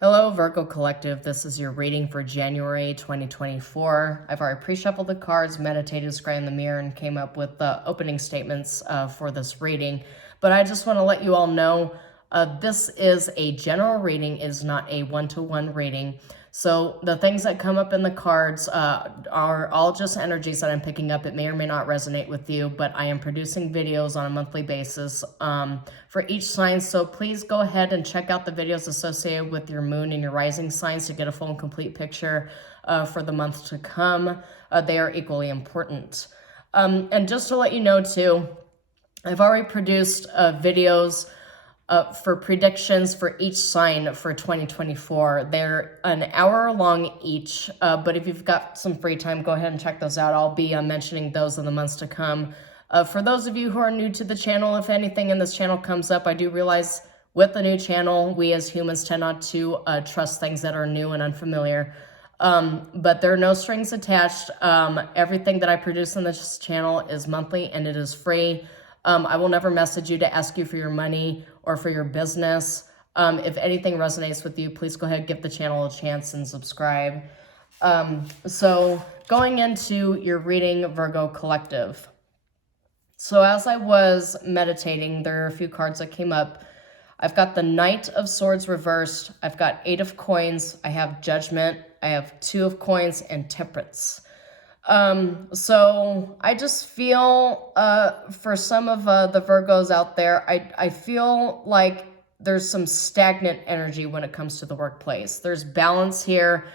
Hello, Virgo Collective. This is your reading for January 2024. I've already pre-shuffled the cards, meditated, scrying in the mirror, and came up with the opening statements for this reading. But I just want to let you all know this is a general reading, is not a one-to-one reading. So the things that come up in the cards are all just energies that I'm picking up. It may or may not resonate with you, but I am producing videos on a monthly basis for each sign. So please go ahead and check out the videos associated with your moon and your rising signs to get a full and complete picture for the month to come. They are equally important. And just to let you know too, I've already produced videos for predictions for each sign for 2024. They're an hour long each, but if you've got some free time, go ahead and check those out. I'll be mentioning those in the months to come. For those of you who are new to the channel, if anything in this channel comes up, I do realize with the new channel, we as humans tend not to trust things that are new and unfamiliar. But there are no strings attached. Everything that I produce on this channel is monthly and it is free. I will never message you to ask you for your money or for your business. If anything resonates with you, please go ahead, give the channel a chance and subscribe. So going into your reading, Virgo Collective. So as I was meditating, there are a few cards that came up. I've got the Knight of Swords reversed. I've got 8 of Coins. I have Judgment. I have 2 of Coins and Temperance. So I just feel, for some of the Virgos out there, I feel like there's some stagnant energy when it comes to the workplace. There's balance here.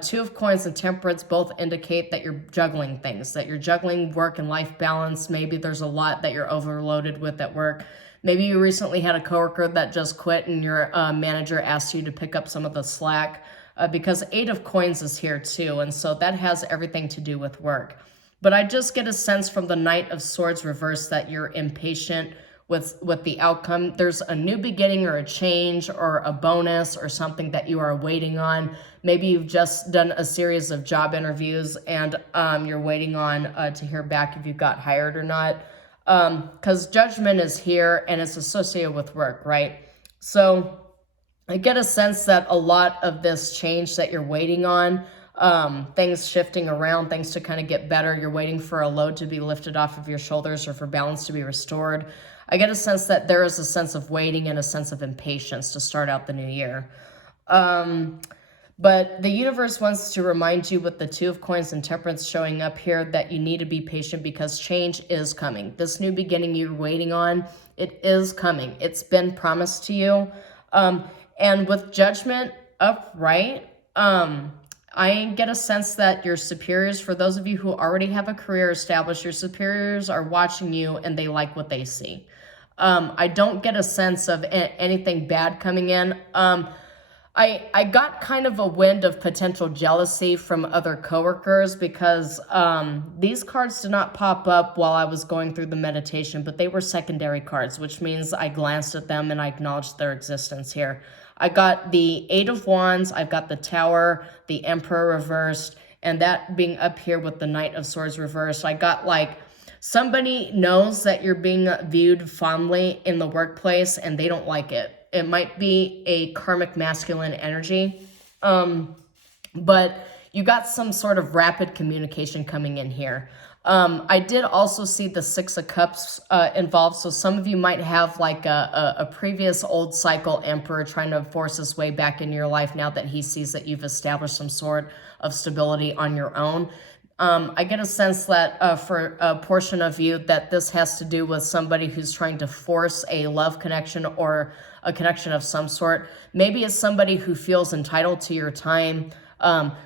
2 of Coins and Temperance both indicate that you're juggling things, that you're juggling work and life balance. Maybe there's a lot that you're overloaded with at work. Maybe you recently had a coworker that just quit and your manager asked you to pick up some of the slack. Because 8 of Coins is here too, and so that has everything to do with work. But I just get a sense from the Knight of Swords reversed that you're impatient with the outcome. There's a new beginning or a change or a bonus or something that you are waiting on. Maybe you've just done a series of job interviews and you're waiting on to hear back if you got hired or not. Because Judgment is here and it's associated with work, right? So I get a sense that a lot of this change that you're waiting on, things shifting around, things to kind of get better, you're waiting for a load to be lifted off of your shoulders or for balance to be restored. I get a sense that there is a sense of waiting and a sense of impatience to start out the new year. But the universe wants to remind you with the 2 of Coins and Temperance showing up here that you need to be patient because change is coming. This new beginning you're waiting on, it is coming. It's been promised to you. And with Judgment upright, I get a sense that your superiors, for those of you who already have a career established, your superiors are watching you and they like what they see. I don't get a sense of anything bad coming in. I got kind of a wind of potential jealousy from other coworkers because these cards did not pop up while I was going through the meditation, but they were secondary cards, which means I glanced at them and I acknowledged their existence here. I got the 8 of Wands, I've got the Tower, the Emperor reversed, and that being up here with the Knight of Swords reversed. I got like somebody knows that you're being viewed fondly in the workplace and they don't like it. It might be a karmic masculine energy, but you got some sort of rapid communication coming in here. I did also see the 6 of Cups involved, so some of you might have like a previous old cycle emperor trying to force his way back in your life now that he sees that you've established some sort of stability on your own. I get a sense that for a portion of you that this has to do with somebody who's trying to force a love connection or a connection of some sort. Maybe it's somebody who feels entitled to your time,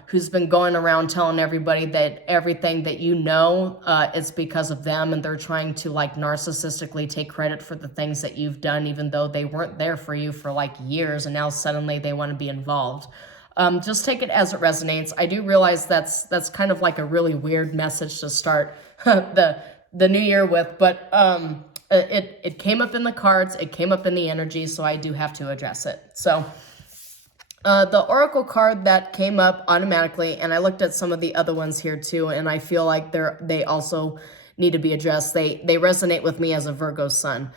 who's been going around telling everybody that everything that you know is because of them, and they're trying to like narcissistically take credit for the things that you've done, even though they weren't there for you for like years, and now suddenly they want to be involved. Just take it as it resonates. I do realize that's kind of like a really weird message to start the new year with, but it came up in the cards, it came up in the energy, so I do have to address it. So the Oracle card that came up automatically, and I looked at some of the other ones here too, and I feel like they also need to be addressed. They resonate with me as a Virgo sun.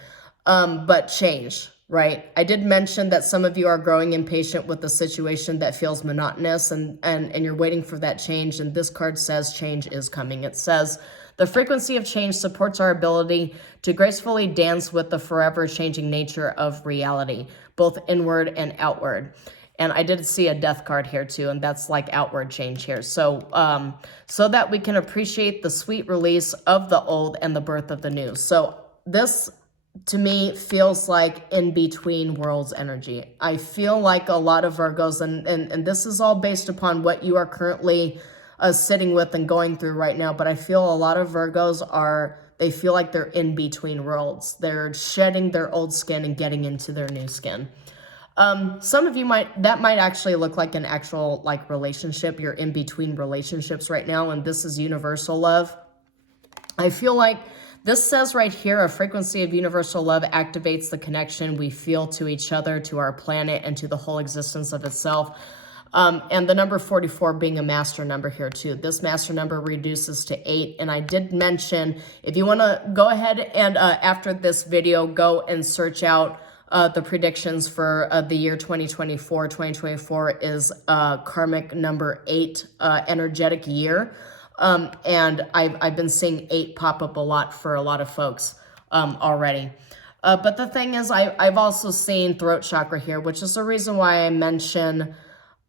But change. right? I did mention that some of you are growing impatient with the situation that feels monotonous, and you're waiting for that change. And this card says change is coming. It says the frequency of change supports our ability to gracefully dance with the forever changing nature of reality, both inward and outward. And I did see a death card here too, and that's like outward change here. So, so that we can appreciate the sweet release of the old and the birth of the new. So this, to me, feels like in between worlds energy. I feel like a lot of Virgos, and this is all based upon what you are currently sitting with and going through right now, but I feel a lot of Virgos they feel like they're in between worlds. They're shedding their old skin and getting into their new skin. Some of you that might actually look like an actual like relationship. You're in between relationships right now, and this is universal love. I feel like this says right here, a frequency of universal love activates the connection we feel to each other, to our planet, and to the whole existence of itself. And the number 44 being a master number here too. This master number reduces to 8. And I did mention, if you want to go ahead and after this video, go and search out the predictions for the year 2024. 2024 is karmic number 8 energetic year. And I've been seeing 8 pop up a lot for a lot of folks already. But the thing is, I've also seen throat chakra here, which is the reason why I mention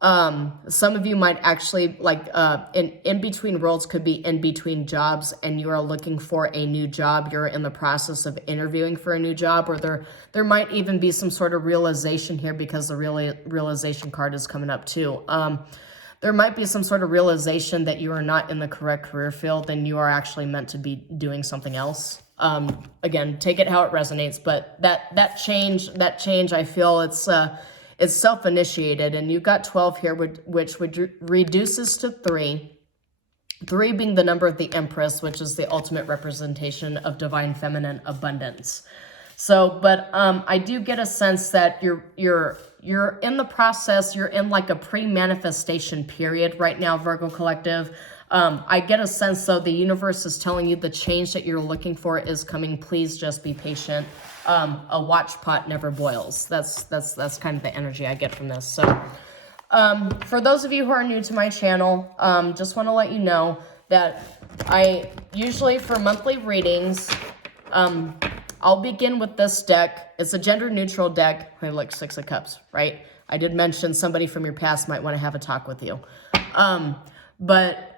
some of you might actually like in between worlds could be in between jobs, and you are looking for a new job. You're in the process of interviewing for a new job, or there might even be some sort of realization here, because the realization card is coming up too. There might be some sort of realization that you are not in the correct career field and you are actually meant to be doing something else. Again, take it how it resonates, but that change, I feel it's self-initiated, and you've got 12 here, which reduces to 3. 3 being the number of the Empress, which is the ultimate representation of divine feminine abundance. So, but I do get a sense that you're in the process, you're in like a pre-manifestation period right now, Virgo Collective. I get a sense, though, the universe is telling you the change that you're looking for is coming. Please just be patient. A watch pot never boils. That's kind of the energy I get from this. So for those of you who are new to my channel, just want to let you know that I usually, for monthly readings, I'll begin with this deck. It's a gender neutral deck. I like 6 of Cups, right? I did mention somebody from your past might want to have a talk with you. But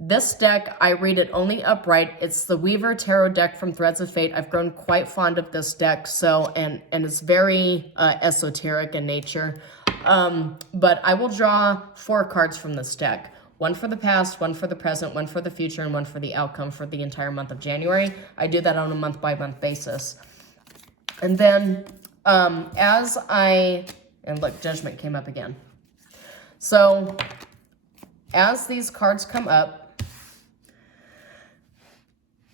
this deck, I read it only upright. It's the Weaver Tarot deck from Threads of Fate. I've grown quite fond of this deck, so and it's very esoteric in nature. But I will draw 4 cards from this deck. 1 for the past, 1 for the present, 1 for the future, and 1 for the outcome for the entire month of January. I do that on a month-by-month basis. And then and look, Judgment came up again. So as these cards come up,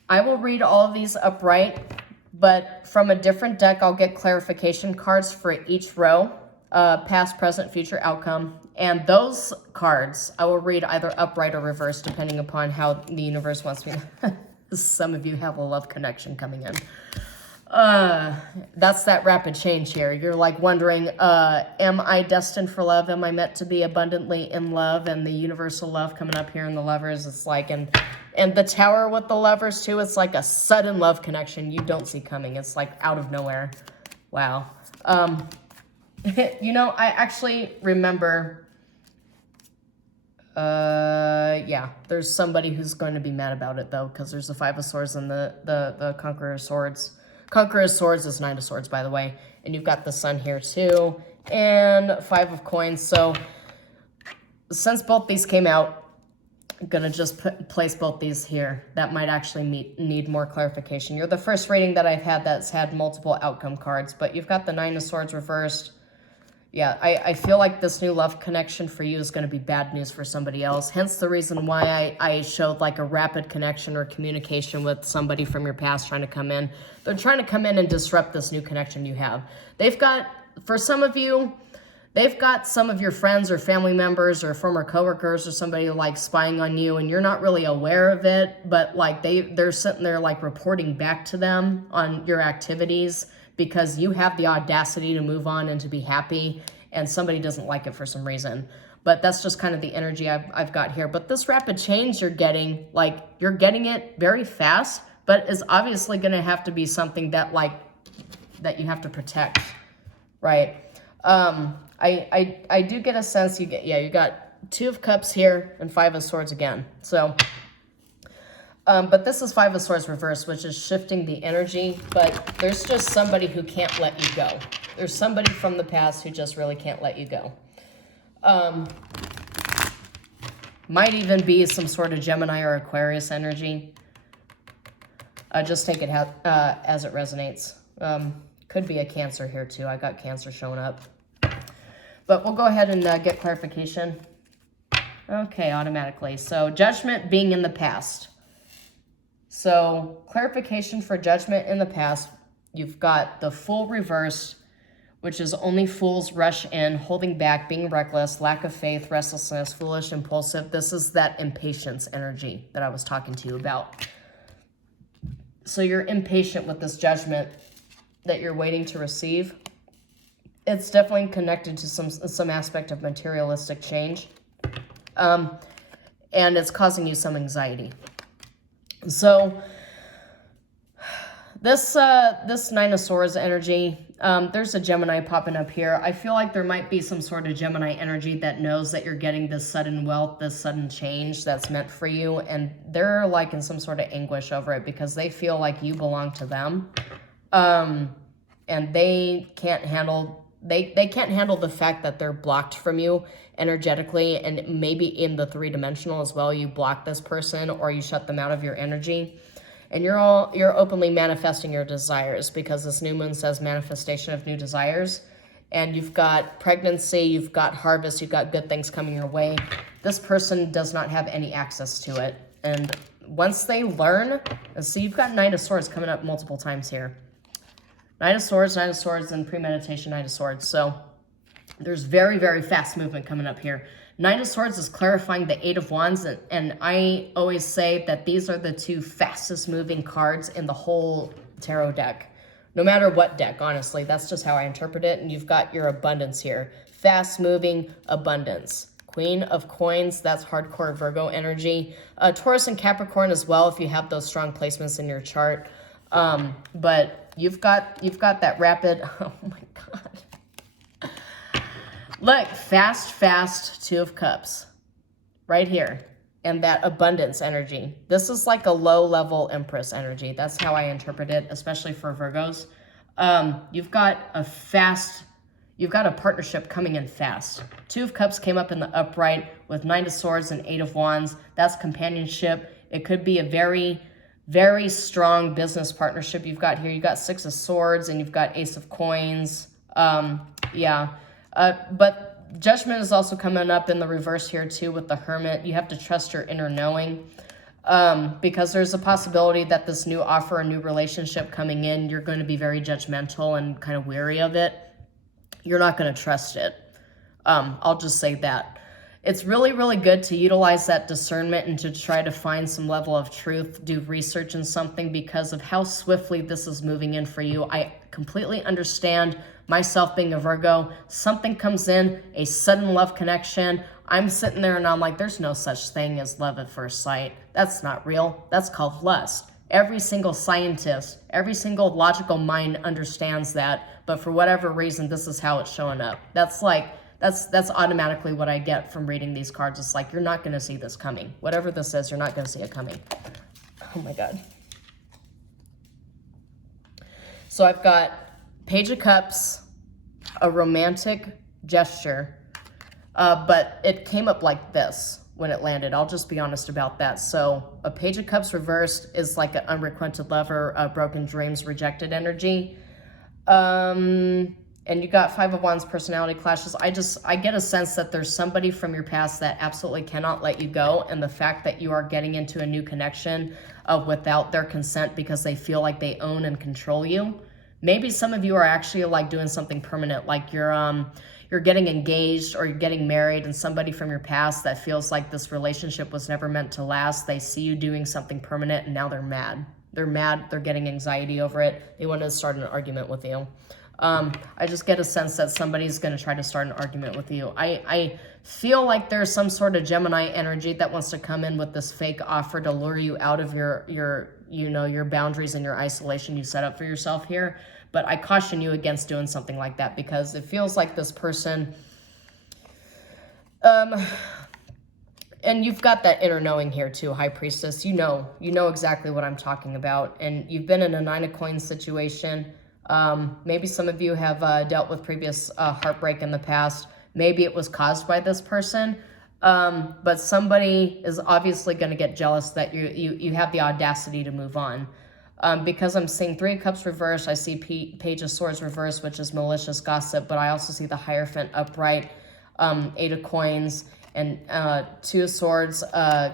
I will read all of these upright, but from a different deck, I'll get clarification cards for each row, past, present, future, outcome. And those cards, I will read either upright or reverse, depending upon how the universe wants me to. Some of you have a love connection coming in. That's that rapid change here. You're like wondering, am I destined for love? Am I meant to be abundantly in love? And the universal love coming up here in the Lovers, it's like, and the Tower with the Lovers too, it's like a sudden love connection you don't see coming. It's like out of nowhere. Wow. You know, I actually remember, yeah, there's somebody who's going to be mad about it though, because there's the 5 of Swords and the Conqueror of Swords. Conqueror of Swords is 9 of Swords, by the way. And you've got the Sun here too, and 5 of Coins. So since both these came out, I'm gonna just place both these here. That might actually need more clarification. You're the first reading that I've had that's had multiple outcome cards, but you've got the 9 of Swords reversed. Yeah, I feel like this new love connection for you is going to be bad news for somebody else. Hence the reason why I showed like a rapid connection or communication with somebody from your past trying to come in. They're trying to come in and disrupt this new connection you have. They've got, for some of you, they've got some of your friends or family members or former coworkers or somebody like spying on you, and you're not really aware of it, but like they're sitting there like reporting back to them on your activities, because you have the audacity to move on and to be happy, and somebody doesn't like it for some reason. But that's just kind of the energy I've got here. But this rapid change you're getting, like, you're getting it very fast, but is obviously going to have to be something that, like, that you have to protect, right? I do get a sense you got Two of Cups here and Five of Swords again. So, but this is Five of Swords reversed, which is shifting the energy, but there's just somebody who can't let you go. There's somebody from the past who just really can't let you go. Might even be some sort of Gemini or Aquarius energy. Just take it as it resonates. Could be a Cancer here too. I got Cancer showing up. But we'll go ahead and get clarification. Okay, automatically. So Judgment being in the past. So clarification for Judgment in the past. You've got the Fool reversed, which is only fools rush in, holding back, being reckless, lack of faith, restlessness, foolish, impulsive. This is that impatience energy that I was talking to you about. So you're impatient with this judgment that you're waiting to receive. It's definitely connected to some aspect of materialistic change. And it's causing you some anxiety. So this Nine of Swords energy, there's a Gemini popping up here. I feel like there might be some sort of Gemini energy that knows that you're getting this sudden wealth, this sudden change that's meant for you. And they're like in some sort of anguish over it because they feel like you belong to them. And they can't handle they can't handle the fact that they're blocked from you energetically, and maybe in the three-dimensional as well. You block this person or you shut them out of your energy. And you're openly manifesting your desires, because this new moon says manifestation of new desires. And you've got pregnancy, you've got harvest, you've got good things coming your way. This person does not have any access to it. And once they learn, see, you've got Knight of Swords coming up multiple times here. Knight of Swords, and premeditation, Knight of Swords. So there's very, very fast movement coming up here. Knight of Swords is clarifying the Eight of Wands, and I always say that these are the two fastest moving cards in the whole tarot deck. No matter what deck, honestly, that's just how I interpret it. And you've got your abundance here. Fast moving abundance. Queen of Coins, that's hardcore Virgo energy. Taurus and Capricorn as well, if you have those strong placements in your chart. But you've got that rapid, oh my God. Look, fast, Two of Cups, right here, and that abundance energy. This is like a low-level Empress energy. That's how I interpret it, especially for Virgos. You've got a partnership coming in fast. Two of Cups came up in the upright with Nine of Swords and Eight of Wands. That's companionship. It could be a very, very strong business partnership you've got here. You've got Six of Swords and you've got Ace of Coins. But Judgment is also coming up in the reverse here too with the Hermit. You have to trust your inner knowing, because there's a possibility that this new offer, a new relationship coming in, you're going to be very judgmental and kind of weary of it. You're not going to trust it. I'll just say that. It's really, really good to utilize that discernment and to try to find some level of truth, do research in something, because of how swiftly this is moving in for you. I completely understand, myself being a Virgo, something comes in, a sudden love connection. I'm sitting there and I'm like, there's no such thing as love at first sight. That's not real. That's called lust. Every single scientist, every single logical mind understands that, but for whatever reason, this is how it's showing up. That's automatically what I get from reading these cards. It's like, you're not going to see this coming. Whatever this is, you're not going to see it coming. Oh my God. So I've got Page of Cups, a romantic gesture, but it came up like this when it landed. I'll just be honest about that. So a Page of Cups reversed is like an unrequited lover, broken dreams, rejected energy. And you got Five of Wands personality clashes. I get a sense that there's somebody from your past that absolutely cannot let you go. And the fact that you are getting into a new connection without their consent because they feel like they own and control you. Maybe some of you are actually like doing something permanent, like you're getting engaged or you're getting married, and somebody from your past that feels like this relationship was never meant to last, they see you doing something permanent and now they're mad. They're mad. They're getting anxiety over it. They want to start an argument with you. I just get a sense that somebody's going to try to start an argument with you. I feel like there's some sort of Gemini energy that wants to come in with this fake offer to lure you out of your boundaries and your isolation you set up for yourself here. But I caution you against doing something like that, because it feels like this person, and you've got that inner knowing here too, High Priestess. You know exactly what I'm talking about. And you've been in a 9 of Coins situation. Maybe some of you have dealt with previous heartbreak in the past. Maybe it was caused by this person. But somebody is obviously going to get jealous that you have the audacity to move on. Because I'm seeing 3 of Cups reversed. I see Page of Swords reversed, which is malicious gossip. But I also see the Hierophant upright, 8 of Coins, and 2 of Swords,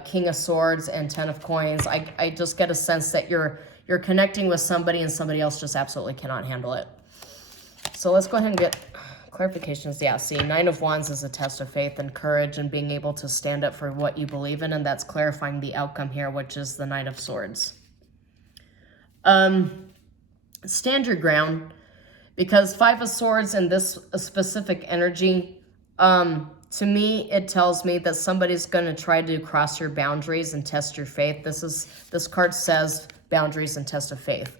King of Swords, and 10 of Coins. I just get a sense that you're connecting with somebody and somebody else just absolutely cannot handle it. So let's go ahead and get clarifications. Yeah, see, 9 of Wands is a test of faith and courage and being able to stand up for what you believe in, and that's clarifying the outcome here, which is the Knight of Swords. Stand your ground, because 5 of Swords and this specific energy, to me, it tells me that somebody's going to try to cross your boundaries and test your faith. This card says boundaries and test of faith.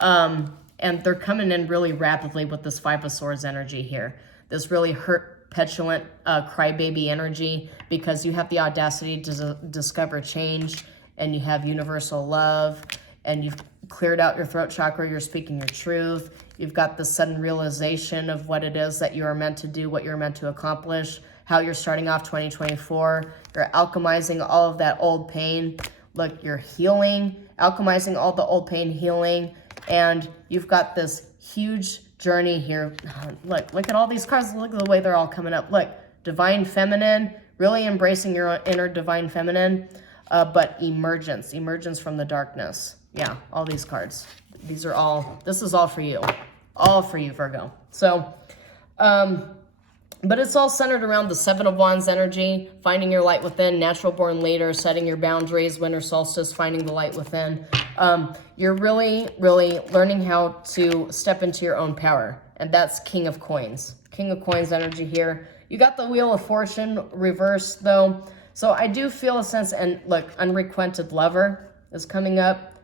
And they're coming in really rapidly with this 5 of Swords energy here. This really hurt, petulant, crybaby energy, because you have the audacity to discover change, and you have universal love, and you've cleared out your throat chakra, you're speaking your truth. You've got the sudden realization of what it is that you are meant to do, what you're meant to accomplish, how you're starting off 2024. You're alchemizing all of that old pain. Look, you're healing, alchemizing all the old pain, healing, and you've got this huge journey here. Look at all these cards. Look at the way they're all coming up. Look, Divine Feminine, really embracing your inner Divine Feminine, but emergence from the darkness. Yeah, all these cards. This is all for you. All for you, Virgo. So, but it's all centered around the 7 of Wands energy, finding your light within, natural born leader, setting your boundaries, winter solstice, finding the light within. You're really, really learning how to step into your own power. And that's King of Coins. King of Coins energy here. You got the Wheel of Fortune reversed, though. So I do feel a sense, and look, Unrequited Lover is coming up.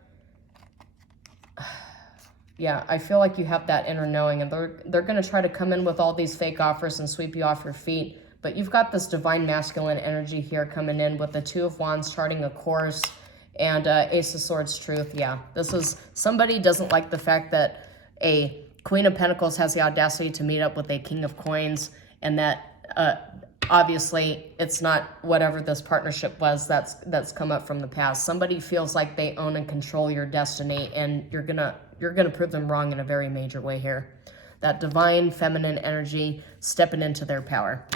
Yeah, I feel like you have that inner knowing, and they're going to try to come in with all these fake offers and sweep you off your feet. But you've got this Divine Masculine energy here coming in with the 2 of Wands charting a course, and Ace of Swords truth. Yeah, this is, somebody doesn't like the fact that a Queen of Pentacles has the audacity to meet up with a King of Coins, and that obviously it's not whatever this partnership was that's come up from the past. Somebody feels like they own and control your destiny, and you're gonna prove them wrong in a very major way here. That Divine Feminine energy stepping into their power.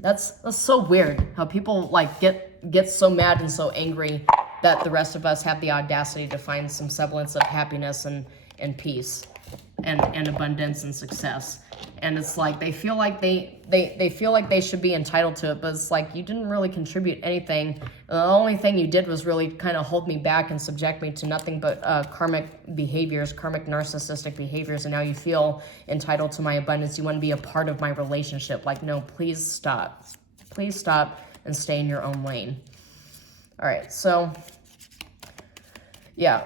That's so weird how people like get so mad and so angry that the rest of us have the audacity to find some semblance of happiness and peace and abundance and success. And it's like they feel like they feel like they should be entitled to it, but it's like you didn't really contribute anything. The only thing you did was really kind of hold me back and subject me to nothing but karmic behaviors, karmic narcissistic behaviors, and now you feel entitled to my abundance. You want to be a part of my relationship. Like, no, please stop. Please stop and stay in your own lane. All right, so yeah,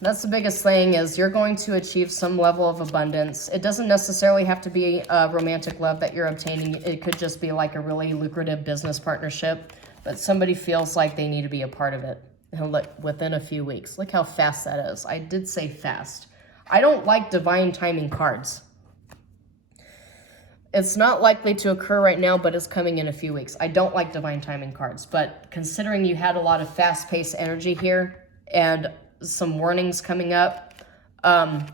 that's the biggest thing, is you're going to achieve some level of abundance. It doesn't necessarily have to be a romantic love that you're obtaining. It could just be like a really lucrative business partnership, but somebody feels like they need to be a part of it. And look, within a few weeks. Look how fast that is. I did say fast. I don't like divine timing cards. It's not likely to occur right now, but it's coming in a few weeks. I don't like divine timing cards, but considering you had a lot of fast-paced energy here and some warnings coming up,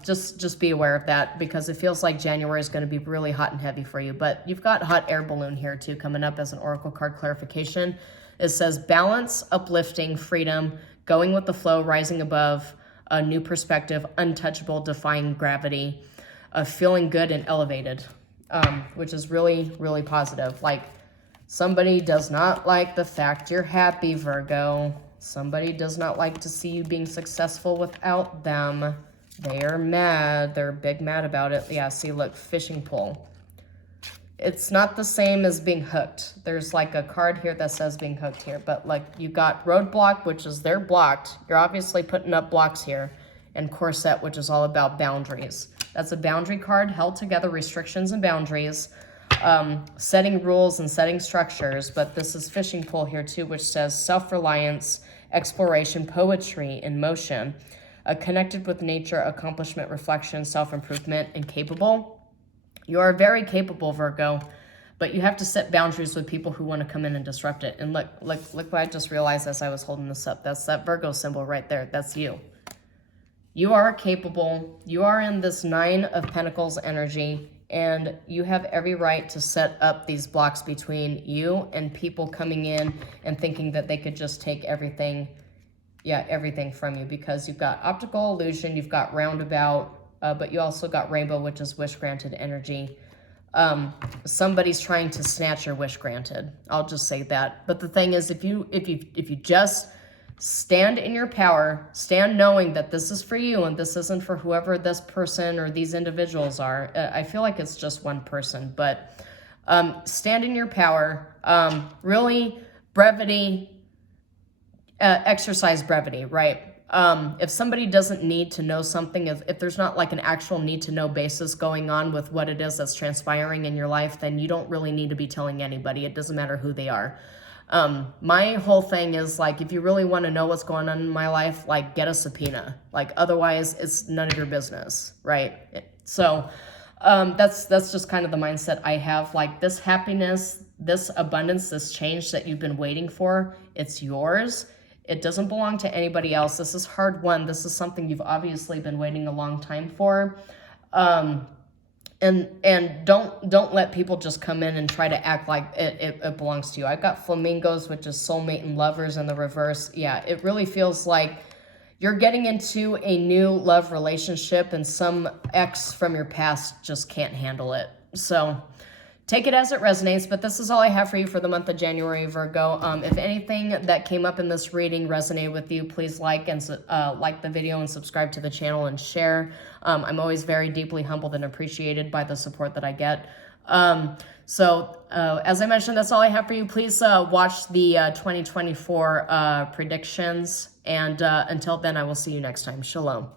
just be aware of that, because it feels like January is going to be really hot and heavy for you. But you've got Hot Air Balloon here too coming up as an oracle card clarification. It says balance, uplifting, freedom, going with the flow, rising above, a new perspective, untouchable, defying gravity, feeling good and elevated, which is really, really positive. Like, somebody does not like the fact you're happy, Virgo. Somebody does not like to see you being successful without them. They are mad. They're big mad about it. Yeah, see, look, fishing pole. It's not the same as being hooked. There's like a card here that says being hooked here, but like you got roadblock, which is they're blocked. You're obviously putting up blocks here, and corset, which is all about boundaries. That's a boundary card, held together, restrictions and boundaries, setting rules and setting structures. But this is fishing pole here too, which says self-reliance, exploration, poetry in motion, connected with nature, accomplishment, reflection, self-improvement, and capable. You are very capable, Virgo, but you have to set boundaries with people who want to come in and disrupt it. And look what I just realized as I was holding this up. That's that Virgo symbol right there. That's you. You are capable. You are in this 9 of Pentacles energy, and you have every right to set up these blocks between you and people coming in and thinking that they could just take everything, everything from you, because you've got optical illusion, you've got roundabout, but you also got rainbow, which is wish granted energy. Somebody's trying to snatch your wish granted. I'll just say that. But the thing is, if you just stand in your power, stand knowing that this is for you and this isn't for whoever this person or these individuals are. I feel like it's just one person, but stand in your power. Really, brevity, exercise brevity, right? If somebody doesn't need to know something, if there's not like an actual need to know basis going on with what it is that's transpiring in your life, then you don't really need to be telling anybody. It doesn't matter who they are. My whole thing is like, if you really want to know what's going on in my life, like get a subpoena, like otherwise it's none of your business. Right. So, that's just kind of the mindset I have. Like this happiness, this abundance, this change that you've been waiting for, it's yours. It doesn't belong to anybody else. This is hard won. This is something you've obviously been waiting a long time for. And don't let people just come in and try to act like it belongs to you. I've got flamingos, which is soulmate and lovers in the reverse. Yeah, it really feels like you're getting into a new love relationship and some ex from your past just can't handle it. So take it as it resonates, but this is all I have for you for the month of January, Virgo. If anything that came up in this reading resonated with you, please like the video and subscribe to the channel and share. I'm always very deeply humbled and appreciated by the support that I get. As I mentioned, that's all I have for you. Please watch the 2024 predictions, and until then, I will see you next time. Shalom.